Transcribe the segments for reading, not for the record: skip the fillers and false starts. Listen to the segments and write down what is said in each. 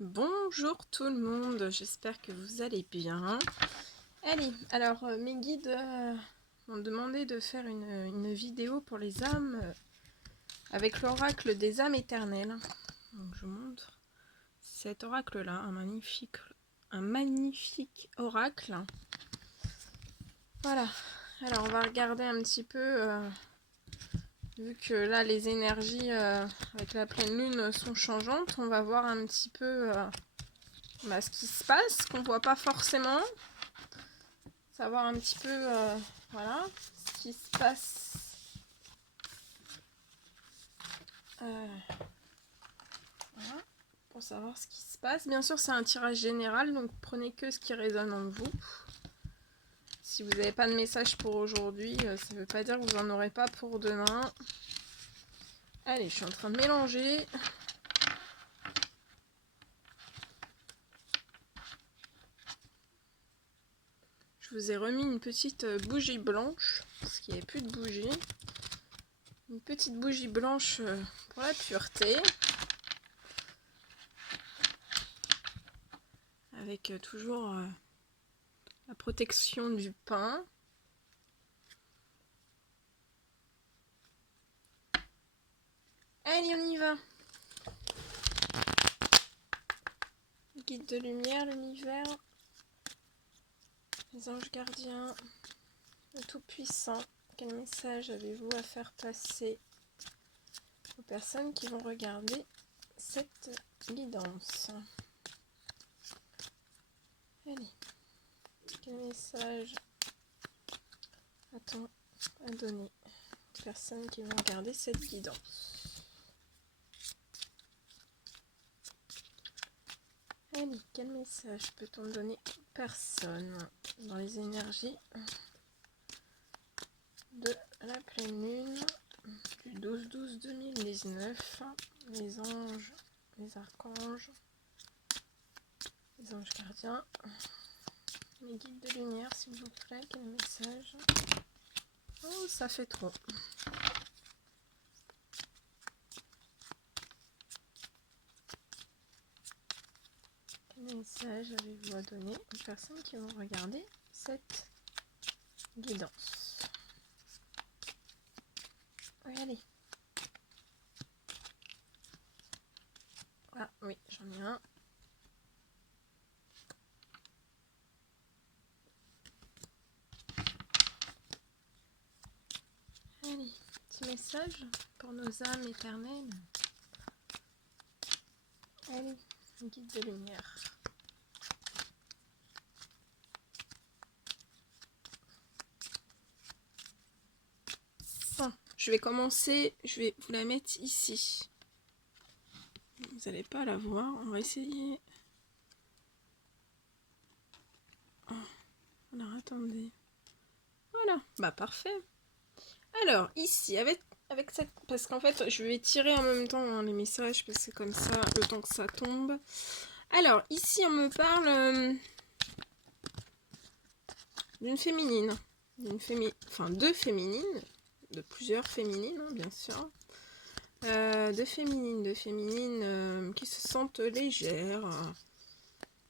Bonjour tout le monde, j'espère que vous allez bien. Allez, alors mes guides m'ont demandé de faire une vidéo pour les âmes avec l'oracle des âmes éternelles. Donc je vous montre cet oracle-là, un magnifique oracle. Voilà, alors on va regarder un petit peu, vu que là les énergies avec la pleine lune sont changeantes, on va voir un petit peu ce qui se passe, qu'on voit pas forcément. Savoir un petit peu voilà ce qui se passe voilà, pour savoir ce qui se passe. Bien sûr c'est un tirage général, donc prenez que ce qui résonne en vous. Si vous n'avez pas de message pour aujourd'hui, ça ne veut pas dire que vous n'en aurez pas pour demain. Allez, je suis en train de mélanger. Je vous ai remis une petite bougie blanche, parce qu'il n'y avait plus de bougie. Une petite bougie blanche pour la pureté. Avec toujours la protection du pain. Allez, on y va. Guide de lumière, l'univers, les anges gardiens, le Tout-Puissant. Quel message avez-vous à faire passer aux personnes qui vont regarder cette guidance? Allez, quel message a-t-on à donner aux personnes qui vont regarder cette guidance? Allez, quel message peut-on donner aux personnes dans les énergies de la pleine lune du 12-12-2019, les anges, les archanges, les anges gardiens, mes guides de lumière s'il vous plaît, quel message? Oh, ça fait trop. Quel message avez-vous à donner aux personnes qui vont regarder cette guidance? Oui, allez. Ah oui, j'en ai un. Allez, petit message pour nos âmes éternelles. Allez, guide de lumière. Bon, je vais commencer, je vais vous la mettre ici. Vous n'allez pas la voir, on va essayer. Oh, alors attendez. Voilà, bah parfait. Alors ici, avec cette... Parce qu'en fait, je vais tirer en même temps hein, les messages, parce que comme ça, le temps que ça tombe. Alors ici, on me parle d'une féminine. Enfin, deux féminines. De plusieurs féminines, hein, bien sûr. De féminines qui se sentent légères.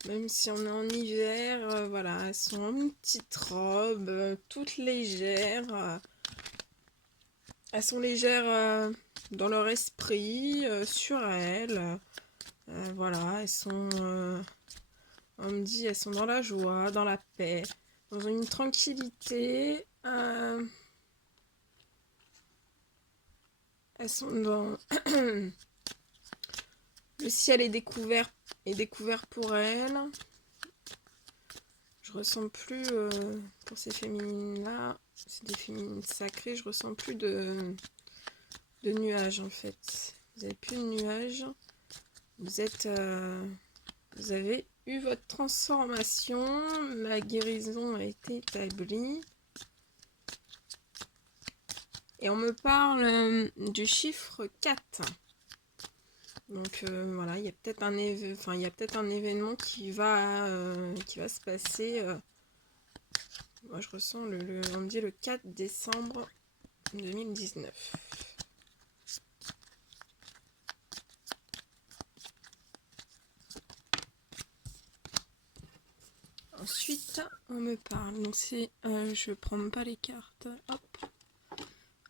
Même si on est en hiver, voilà, elles sont en une petite robe, toutes légères. Elles sont légères dans leur esprit, sur elles. Voilà, elles sont, on me dit, elles sont dans la joie, dans la paix, dans une tranquillité. Elles sont dans... Le ciel est découvert pour elles. Je ressens plus, pour ces féminines-là, c'est des féminines sacrées, je ressens plus de nuages en fait. Vous n'avez plus de nuages. Vous avez eu votre transformation, la guérison a été établie. Et on me parle du chiffre 4. Donc voilà, il y a peut-être un événement qui va se passer. Moi je ressens on me dit le 4 décembre 2019. Ensuite, on me parle. Donc c'est, je prends pas les cartes. Hop,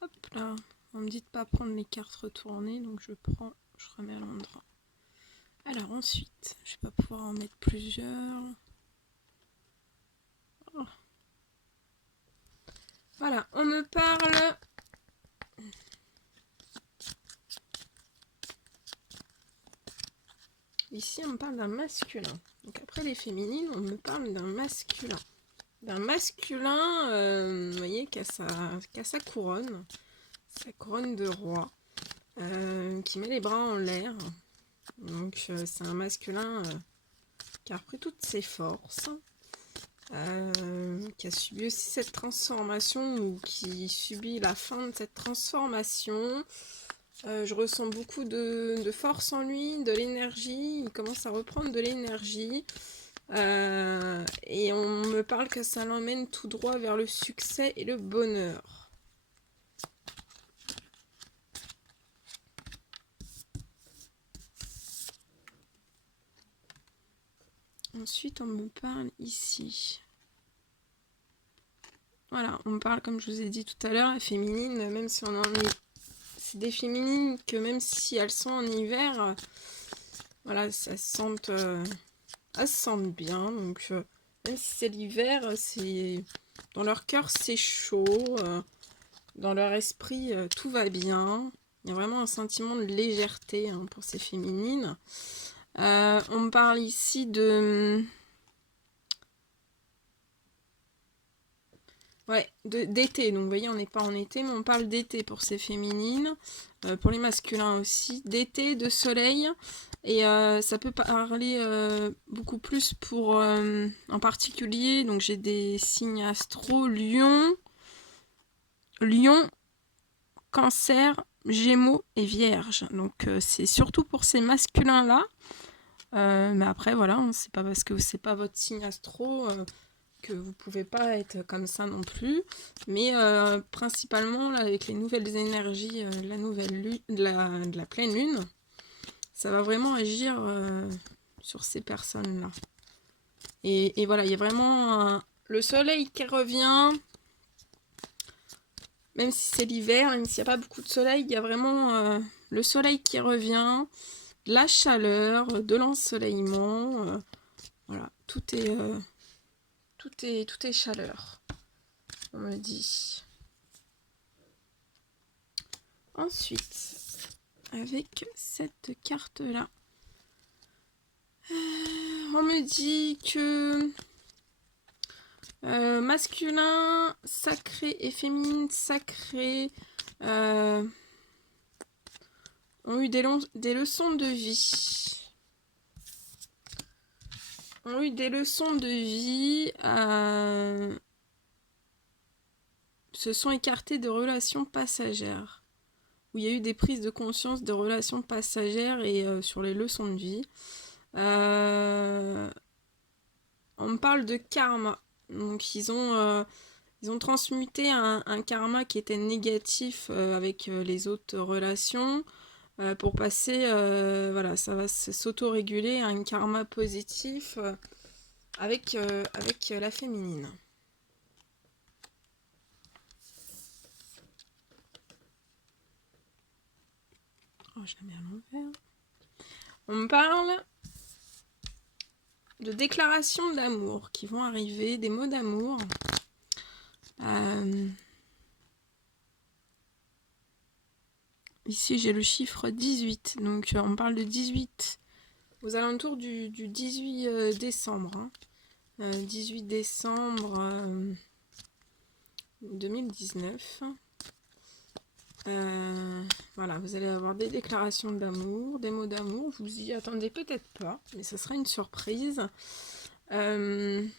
hop là. On me dit de pas prendre les cartes retournées, donc je prends, je remets à l'endroit. Alors ensuite, je vais pas pouvoir en mettre plusieurs. Oh. Voilà, on me parle. Ici, on me parle d'un masculin. Donc après les féminines, on me parle d'un masculin. D'un masculin, vous voyez, qui a sa couronne de roi, qui met les bras en l'air. Donc c'est un masculin qui a repris toutes ses forces, qui a subi aussi cette transformation ou qui subit la fin de cette transformation. Je ressens beaucoup de force en lui, de l'énergie, il commence à reprendre de l'énergie. Et on me parle que ça l'emmène tout droit vers le succès et le bonheur. Ensuite, on me parle ici. Voilà, on me parle, comme je vous ai dit tout à l'heure, la féminine, même si on en est... C'est des féminines que même si elles sont en hiver, voilà, ça elles se sentent bien. Donc, même si c'est l'hiver, c'est... Dans leur cœur, c'est chaud. Dans leur esprit, tout va bien. Il y a vraiment un sentiment de légèreté pour ces féminines. On me parle ici de... Ouais, d'été. Donc, vous voyez, on n'est pas en été, mais on parle d'été pour ces féminines. Pour les masculins aussi. D'été, de soleil. Et ça peut parler beaucoup plus pour... en particulier, donc j'ai des signes astro. Lion, Cancer, Gémeaux et Vierge. Donc c'est surtout pour ces masculins-là. Mais après, voilà, hein, c'est pas parce que c'est pas votre signe astro que vous pouvez pas être comme ça non plus. Mais principalement, là, avec les nouvelles énergies de la pleine lune, ça va vraiment agir sur ces personnes-là. Et voilà, il y a vraiment le soleil qui revient. Même si c'est l'hiver, même s'il n'y a pas beaucoup de soleil, il y a vraiment le soleil qui revient, la chaleur, de l'ensoleillement. Voilà, tout est chaleur, on me dit. Ensuite, avec cette carte-là, on me dit que masculin sacré et féminine sacrée ont eu des leçons de vie. Ont eu des leçons de vie, se sont écartés de relations passagères. Où il y a eu des prises de conscience de relations passagères et sur les leçons de vie. On me parle de karma. Donc ils ont transmuté un karma qui était négatif avec les autres relations pour passer, voilà, ça va s'auto-réguler à un karma positif avec la féminine. Oh, je la mets à l'envers. On me parle de déclarations d'amour qui vont arriver, des mots d'amour. Ici, j'ai le chiffre 18. Donc, on parle de 18 aux alentours du 18 décembre. Hein. 18 décembre 2019. Voilà, vous allez avoir des déclarations d'amour, des mots d'amour. Vous y attendez peut-être pas, mais ce sera une surprise. Donc,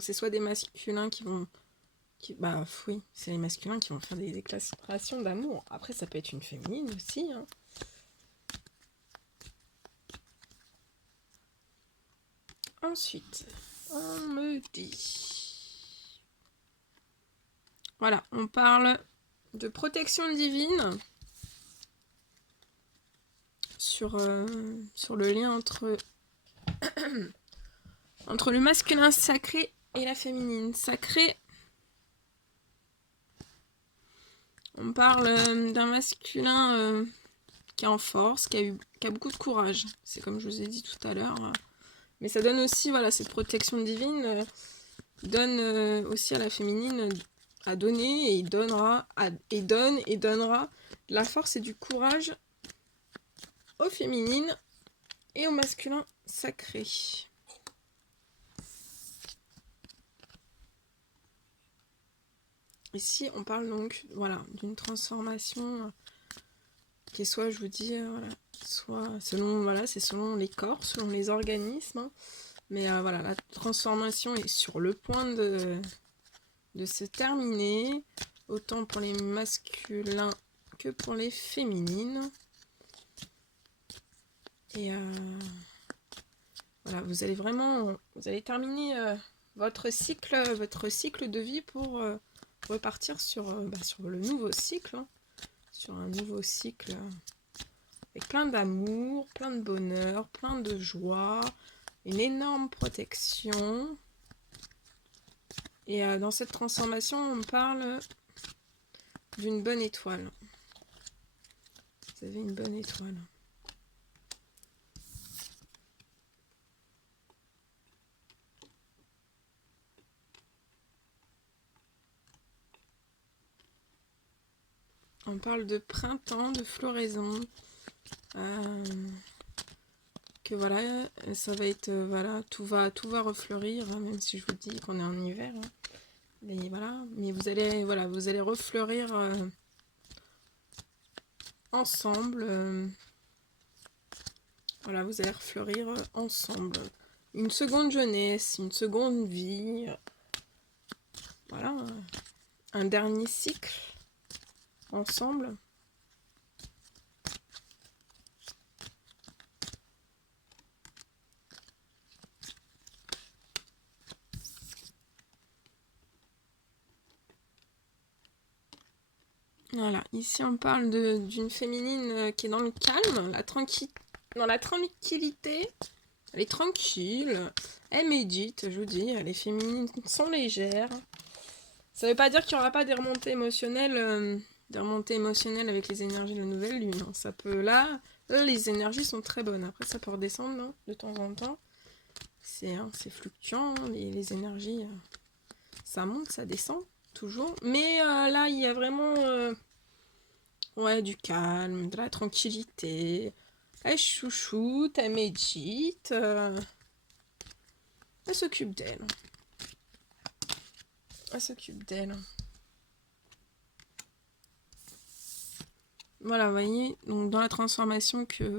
c'est soit des masculins qui vont... bah oui, c'est les masculins qui vont faire des déclarations d'amour. Après, ça peut être une féminine aussi. Hein. Ensuite, on me dit... Voilà, on parle de protection divine sur le lien entre entre le masculin sacré et la féminine sacrée. On parle d'un masculin qui est en force, qui a beaucoup de courage. C'est comme je vous ai dit tout à l'heure. Mais ça donne aussi, voilà, cette protection divine donne aussi à la féminine à donner, et il donnera, et donne et donnera de la force et du courage aux féminines et au masculin sacré. Ici, on parle donc, voilà, d'une transformation qui est soit, je vous dis, voilà, soit selon, voilà, c'est selon les corps, selon les organismes, hein. Mais voilà, la transformation est sur le point de se terminer, autant pour les masculins que pour les féminines. Et voilà, vous allez terminer votre cycle de vie pour repartir sur le nouveau cycle, hein, sur un nouveau cycle avec plein d'amour, plein de bonheur, plein de joie, une énorme protection. Et dans cette transformation, on parle d'une bonne étoile. Vous avez une bonne étoile. On parle de printemps, de floraison. Que voilà, ça va être, voilà, tout va refleurir, hein, même si je vous dis qu'on est en hiver. Hein. Mais voilà, mais vous allez refleurir ensemble. Voilà, vous allez refleurir ensemble. Une seconde jeunesse, une seconde vie. Voilà, un dernier cycle ensemble. Voilà, ici on parle d'une féminine qui est dans le calme, dans la tranquillité. Elle est tranquille, elle médite, je vous dis, les féminines sont légères. Ça ne veut pas dire qu'il n'y aura pas des remontées émotionnelles avec les énergies de la nouvelle lune. Hein. Ça peut, là, les énergies sont très bonnes. Après, ça peut redescendre hein, de temps en temps. C'est fluctuant, hein, les énergies. Ça monte, ça descend, toujours. Mais là, il y a vraiment ouais, du calme, de la tranquillité. Elle chouchoute, elle médite. Elle s'occupe d'elle. Elle s'occupe d'elle. Voilà, vous voyez, donc dans la transformation qui est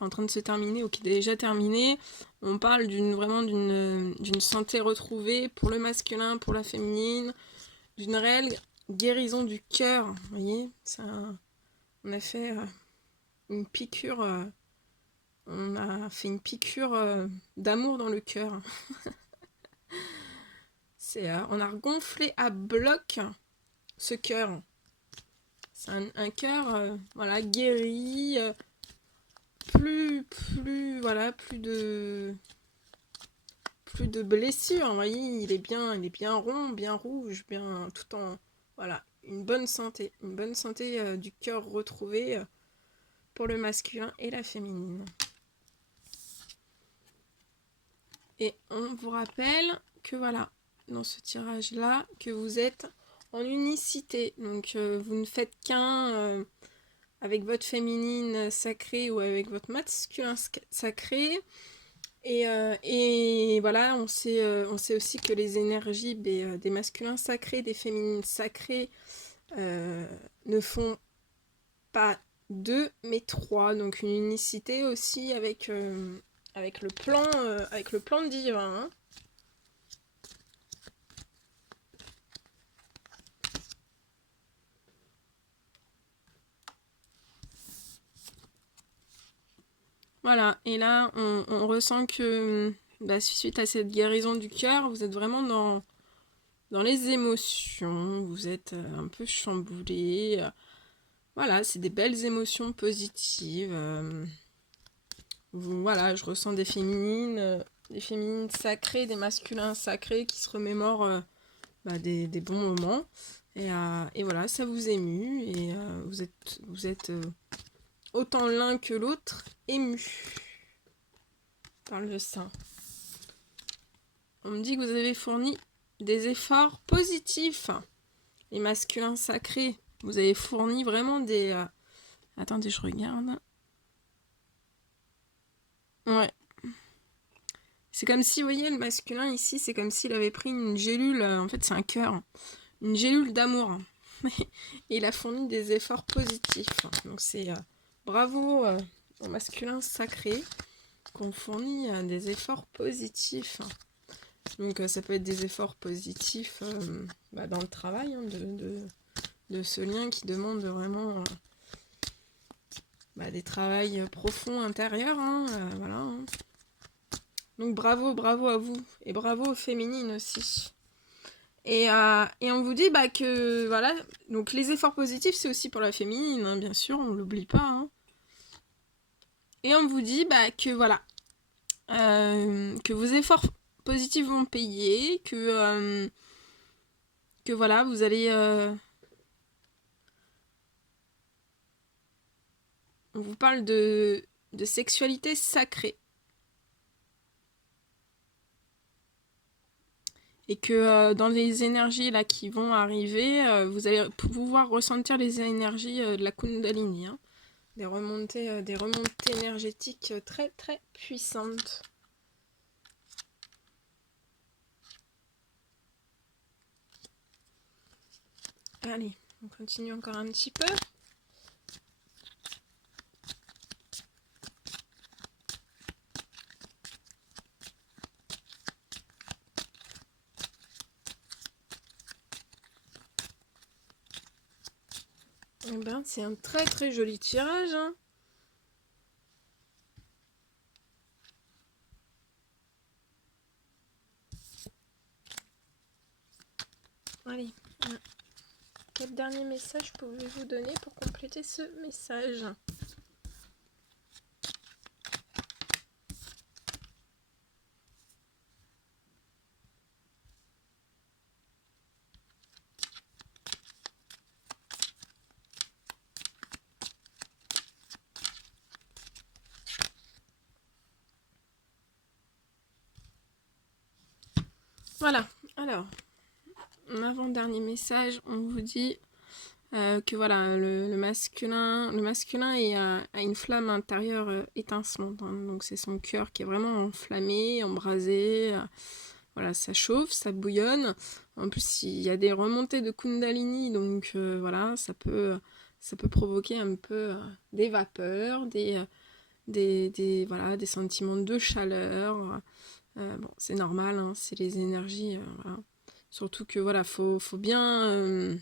en train de se terminer ou qui est déjà terminée, on parle vraiment d'une santé retrouvée pour le masculin, pour la féminine, d'une réelle guérison du cœur. Vous voyez, on a fait une piqûre, d'amour dans le cœur. On a gonflé à bloc ce cœur. C'est un cœur voilà, guéri, plus de blessures. Vous voyez, il est bien rond, bien rouge, bien tout en voilà, une bonne santé du cœur retrouvé pour le masculin et la féminine. Et on vous rappelle que voilà, dans ce tirage là, que vous êtes en unicité, donc vous ne faites qu'un avec votre féminine sacrée ou avec votre masculin sacré. Et voilà, on sait aussi que les énergies des masculins sacrés, des féminines sacrées ne font pas 2 mais 3, donc une unicité aussi avec le plan divin. Hein. Voilà, et là, on ressent que suite à cette guérison du cœur, vous êtes vraiment dans les émotions, vous êtes un peu chamboulé. Voilà, c'est des belles émotions positives. voilà, je ressens des féminines sacrées, des masculins sacrés qui se remémorent des bons moments. Et voilà, ça vous émue et vous êtes autant l'un que l'autre ému par le sein. On me dit que vous avez fourni des efforts positifs. Les masculins sacrés, vous avez fourni vraiment des... Attendez, je regarde. Ouais. C'est comme si, vous voyez, le masculin ici, c'est comme s'il avait pris une gélule, en fait c'est un cœur, une gélule d'amour. Et il a fourni des efforts positifs. Donc c'est bravo au masculin sacré qu'on fournit des efforts positifs. Donc ça peut être des efforts positifs dans le travail, hein, de ce lien qui demande vraiment des travails profonds intérieurs. Hein, voilà. Hein. Donc bravo à vous. Et bravo aux féminines aussi. Et on vous dit que voilà, donc les efforts positifs c'est aussi pour la féminine, hein, bien sûr, on l'oublie pas. Hein. Et on vous dit que voilà, que vos efforts positifs vont payer, que voilà, vous allez... on vous parle de sexualité sacrée. Et que dans les énergies là qui vont arriver, vous allez pouvoir ressentir les énergies de la Kundalini. Hein. Des remontées énergétiques très très puissantes. Allez, on continue encore un petit peu. Eh ben, c'est un très très joli tirage. Hein. Allez, quel dernier message pouvez-vous donner pour compléter ce message ? Voilà, alors, avant-dernier message, on vous dit que voilà, le masculin a une flamme intérieure étincelante. Hein, donc c'est son cœur qui est vraiment enflammé, embrasé. Voilà, ça chauffe, ça bouillonne. En plus, il y a des remontées de Kundalini, donc voilà, ça peut provoquer un peu des vapeurs, voilà, des sentiments de chaleur. Bon, c'est normal, hein, c'est les énergies. Voilà. Surtout que voilà, faut bien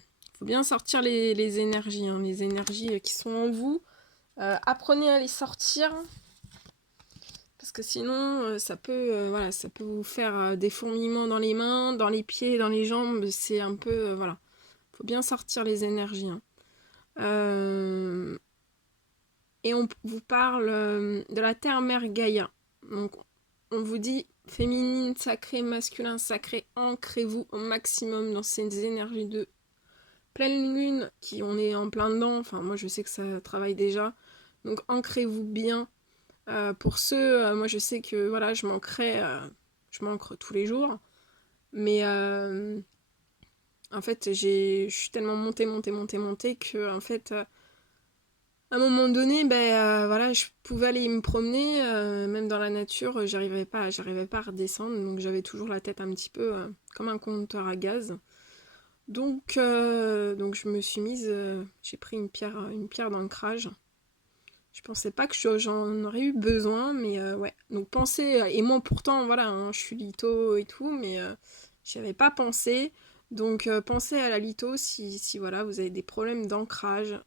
sortir les énergies, hein, les énergies qui sont en vous. Apprenez à les sortir. Parce que sinon, ça peut vous faire des fourmillements dans les mains, dans les pieds, dans les jambes. C'est un peu, voilà. Faut bien sortir les énergies. Hein. Et on vous parle de la terre-mère Gaïa. Donc, on vous dit féminine sacrée, masculin sacré, ancrez-vous au maximum dans ces énergies de pleine lune, on est en plein dedans. Enfin, moi, je sais que ça travaille déjà. Donc, ancrez-vous bien. Pour ceux, moi je sais que voilà, je manque tous les jours, mais en fait je suis tellement montée que en fait à un moment donné, voilà, je pouvais aller me promener, même dans la nature, j'arrivais pas à redescendre, donc j'avais toujours la tête un petit peu comme un compteur à gaz. Donc je me suis mise, j'ai pris une pierre d'ancrage. Je pensais pas que j'en aurais eu besoin, mais ouais. Donc pensez, et moi pourtant, voilà, hein, je suis litho et tout, mais j'y avais pas pensé. Donc pensez à la litho si voilà, vous avez des problèmes d'ancrage.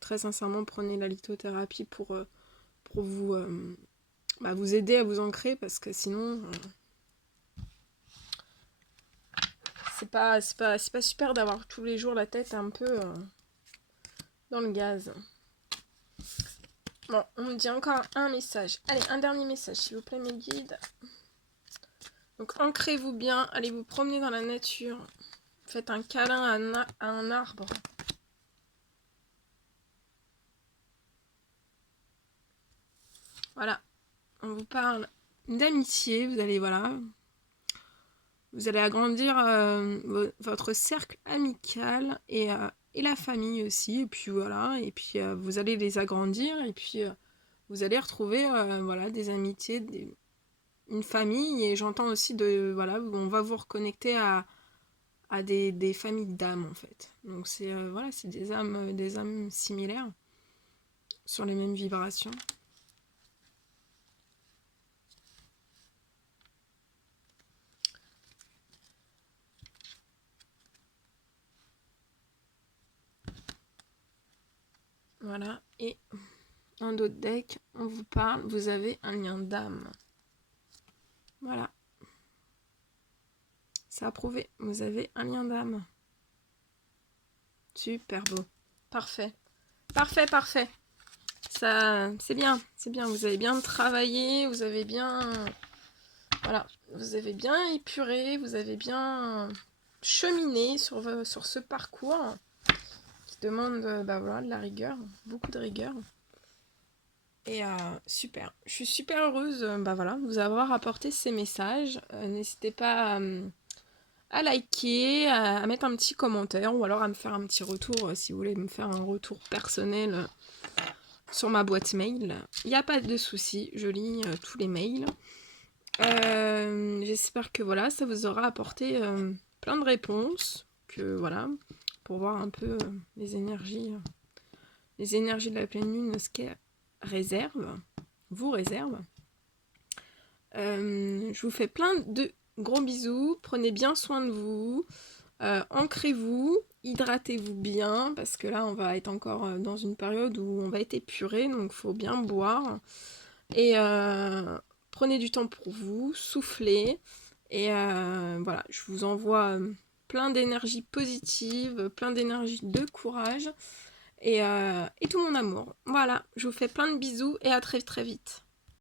Très sincèrement, prenez la lithothérapie pour vous, vous aider à vous ancrer, parce que sinon, c'est pas super d'avoir tous les jours la tête un peu dans le gaz. Bon, on me dit encore un message. Allez, un dernier message, s'il vous plaît, mes guides. Donc, ancrez-vous bien. Allez vous promener dans la nature. Faites un câlin à un arbre. Voilà. On vous parle d'amitié. Vous allez, voilà. Vous allez agrandir votre cercle amical et la famille aussi. Et puis, voilà. Et puis, vous allez les agrandir. Et puis, vous allez retrouver, voilà, des amitiés, une famille. Et j'entends aussi voilà, on va vous reconnecter à des familles d'âmes en fait. Donc c'est voilà, c'est des âmes similaires sur les mêmes vibrations. Voilà, et un autre deck, on vous parle, vous avez un lien d'âme. Voilà. C'est approuvé, vous avez un lien d'âme. Super beau. Parfait. Parfait, parfait. Ça, c'est bien, vous avez bien travaillé, vous avez bien... Voilà, vous avez bien épuré, vous avez bien cheminé sur ce parcours qui demande bah voilà, de la rigueur, beaucoup de rigueur. Et super, je suis super heureuse bah voilà, de vous avoir apporté ces messages. N'hésitez pas à liker, à mettre un petit commentaire ou alors à me faire un petit retour si vous voulez me faire un retour personnel sur ma boîte mail. Il n'y a pas de souci, je lis tous les mails. J'espère que voilà, ça vous aura apporté plein de réponses, que voilà, pour voir un peu les énergies de la pleine lune, ce qu'elle vous réserve. Je vous fais plein de gros bisous, prenez bien soin de vous, ancrez-vous, hydratez-vous bien, parce que là on va être encore dans une période où on va être épuré, donc il faut bien boire. Et prenez du temps pour vous, soufflez. Et voilà, je vous envoie plein d'énergie positive, plein d'énergie de courage et tout mon amour. Voilà, je vous fais plein de bisous et à très très vite.